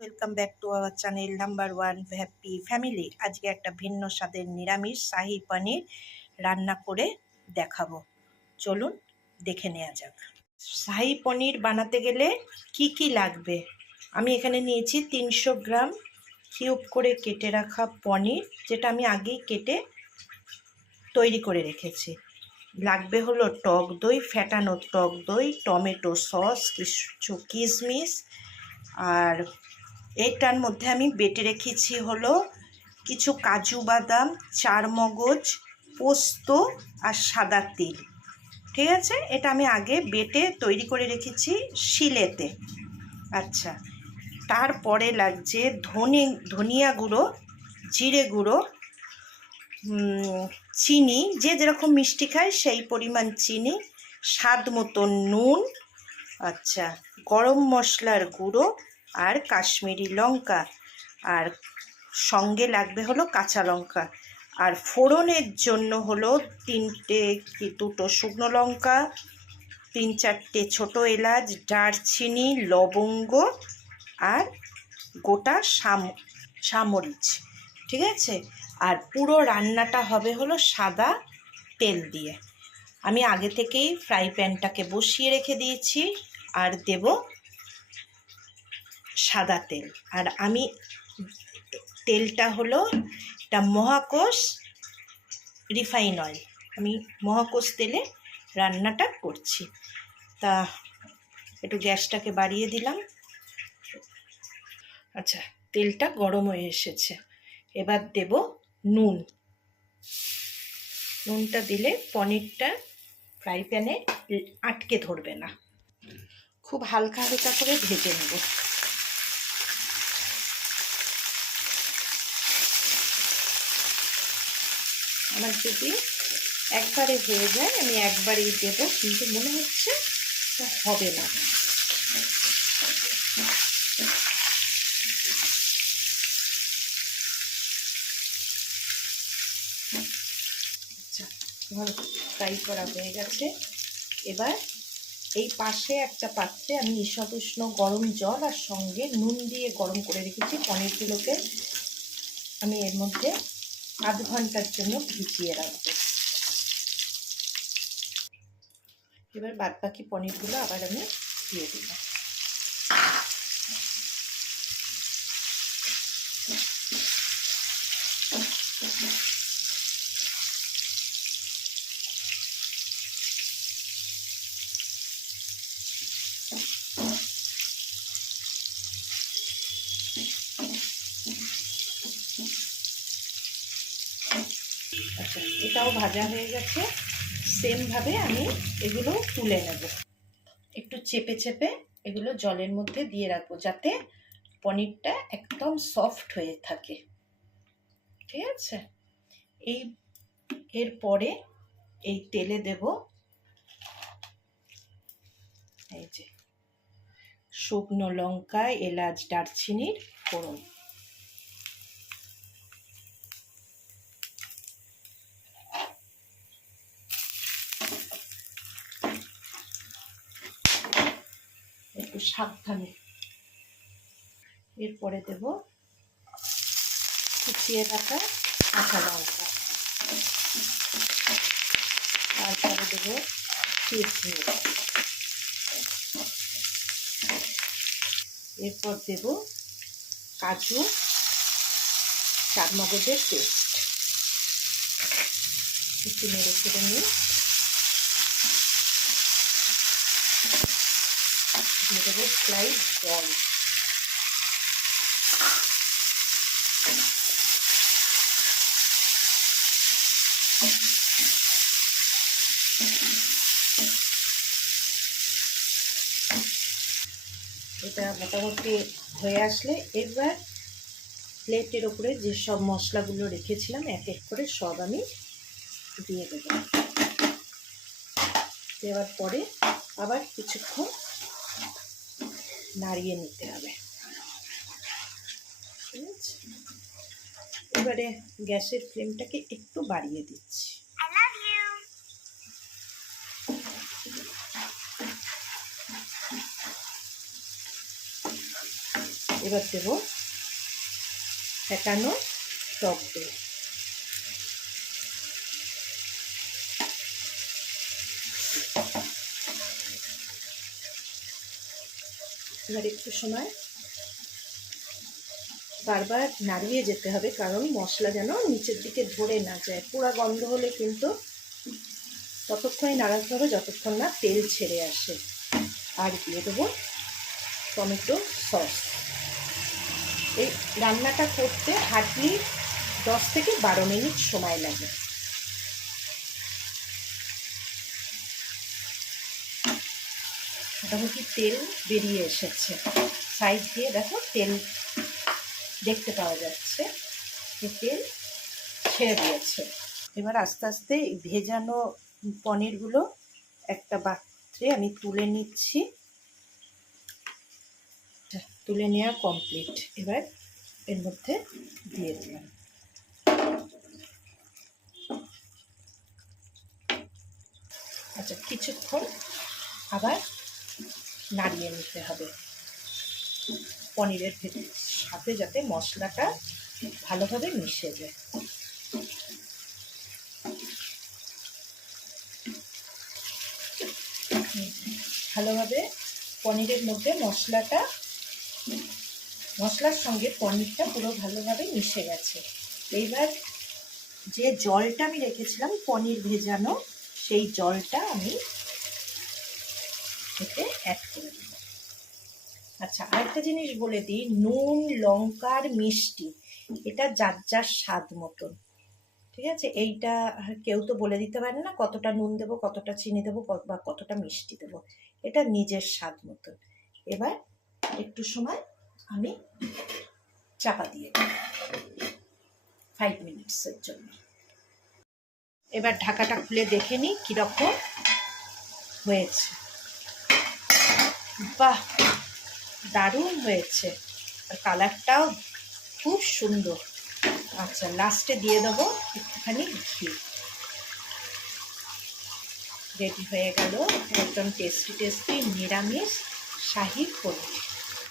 Welcome back to our channel number one happy family. আজকে একটা ভিন্ন স্বাদের নিরামিষ শাহি পনির রান্না করে দেখাবো। চলুন দেখে নেওয়া যাক। শাহি পনির বানাতে গেলে কি কি লাগবে, আমি এখানে নিয়েছি 300 গ্রাম কিউব করে কেটে রাখা পনির, যেটা আমি আগেই কেটে তৈরি করে রেখেছি। লাগবে হলো টক দই, ফ্যাটানো টক দই, টমেটো সস, কিছু কিশমিশ, আর এটার মধ্যে আমি বেটে রেখেছি হলো কিছু কাজু বাদাম, চারমগজ, পোস্ত আর সাদা তিল। ঠিক আছে, এটা আমি আগে বেটে তৈরি করে রেখেছি শিলেতে। আচ্ছা, তারপরে লাগছে ধনিয়া গুঁড়ো, জিরে গুঁড়ো, চিনি, যে যেরকম মিষ্টি খায় সেই পরিমাণ চিনি, স্বাদ মতো নুন, আচ্ছা, গরম মশলার গুঁড়ো আর কাশ্মীরি লঙ্কা, আর সঙ্গে লাগবে হলো কাঁচা লঙ্কা। আর ফোড়নের জন্য হলো দুটো শুকনো লঙ্কা, 3-4টে ছোটো এলাচ, দারচিনি, লবঙ্গ আর গোটা সামরিচ। ঠিক আছে, আর পুরো রান্নাটা হবে হলো সাদা তেল দিয়ে। আমি আগে থেকেই ফ্রাই প্যানটাকে বসিয়ে রেখে দিয়েছি আর দেব সাদা তেল। আর আমি তেলটা হলো এটা মহাকোষ রিফাইন অয়েল, আমি মহাকোষ তেলে রান্নাটা করছি। তা একটু গ্যাসটাকে বাড়িয়ে দিলাম। আচ্ছা, তেলটা গরম হয়ে এসেছে, এবার দেব নুন। নুনটা দিলে পনিরটা ফ্রাই প্যানে আটকে ধরবে না। খুব হালকা হালকা করে ভেজে নেব। আমার যদি একবারে হয়ে যায় আমি একবারেই দেবো, কিন্তু মনে হচ্ছে তা হবে না। আচ্ছা, আমার ফ্রাই করা হয়ে গেছে। এবার এই পাশে একটা পাত্রে আমি ঈষৎ উষ্ণ গরম জল আর সঙ্গে নুন দিয়ে গরম করে রেখেছি পনিরগুলোকে। আমি এর মধ্যে আধ ঘন্টার জন্য ভিজিয়ে রাখবো। এবার বাদ বাকি পনিরগুলো আবার আমি দিয়ে দিব। আচ্ছা, এটাও ভাজা হয়ে গেছে। সেমভাবে আমি এগুলো তুলে নেব। একটু চেপে চেপে এগুলো জলের মধ্যে দিয়ে রাখবো, যাতে পনিরটা একদম সফট হয়ে থাকে। ঠিক আছে, এরপরে এই তেলে দেব এই যে শুকনো লঙ্কা, এলাচ, দারচিনির ফোড়ন। একটু সাবধানে। এরপরে দেব কুচিয়ে রাখা কাঁচা লঙ্কা, তারপরে দেব কিশমিশ, এরপর দেব কাজু, চারমগজের পেস্ট। একটু নেড়ে চেড়ে নিয়ে দিয়ে দেবো স্লাইড জল। এটা মোটামুটি হয়ে আসলে এবার প্লেটের ওপরে যেসব মশলাগুলো রেখেছিলাম এক এক করে সব আমি দিয়ে দেবো। দেওয়ার পরে আবার কিছুক্ষণ নাড়িয়ে নিতে হবে। ঠিক আছে, এবারে গ্যাসের ফ্লেমটাকে একটু বাড়িয়ে দিচ্ছি। এবার দেব ফেটানো টক দই। এবার একটু সময় বারবার নাড়িয়ে যেতে হবে, কারণ মশলা যেন নিচের দিকে ধরে না যায়। পুরা গন্ধ হলে কিন্তু ততক্ষণই নাড়াতে হবে যতক্ষণ না তেল ছেড়ে আসে। আর দিয়ে দেবো টমেটো সস। এই রান্নাটা করতে হার্ডলি 10 থেকে 12 মিনিট সময় লাগে। মোটামুটি তেল বেরিয়ে এসেছে, সাইড দিয়ে দেখো তেল দেখতে পাওয়া যাচ্ছে, তেল ছেড়ে দিয়েছে। এবার আস্তে আস্তে ভেজানো পনিরগুলো একটা পাত্রে আমি তুলে নিচ্ছি। তুলে নেওয়া কমপ্লিট। এবার এর মধ্যে দিয়ে দিলাম। আচ্ছা, কিছুক্ষণ আবার নাড়িয়ে নিতে হবে পনিরের সাথে, যাতে মশলাটা ভালোভাবে মিশে যায়। ভালোভাবে পনিরের মধ্যে মশলার সঙ্গে পনিরটা পুরো ভালোভাবে মিশে গেছে। এইবার যে জলটা আমি রেখেছিলাম পনির ভেজানো, সেই জলটা আমি এতে অ্যাড করে দেব। আচ্ছা, আরেকটা জিনিস বলে দিই, নুন, লঙ্কার, মিষ্টি এটা যার যার স্বাদ মতন, ঠিক আছে? এইটা কেউ তো বলে দিতে পারে না কতটা নুন দেবো, কতটা চিনি দেবো বা কতটা মিষ্টি দেবো, এটা নিজের স্বাদ মতন। এবার একটু সময় আমি চাপা দিয়ে দেব 5 মিনিটসের জন্য। এবার ঢাকাটা খুলে দেখে নিই কীরকম হয়েছে। বাহ, দারুণ হয়েছে, আর কালারটাও খুব সুন্দর। আচ্ছা, লাস্টে দিয়ে দেবো একটুখানি ঘি। রেডি হয়ে গেল একদম টেস্টি নিরামিষ শাহী পনির।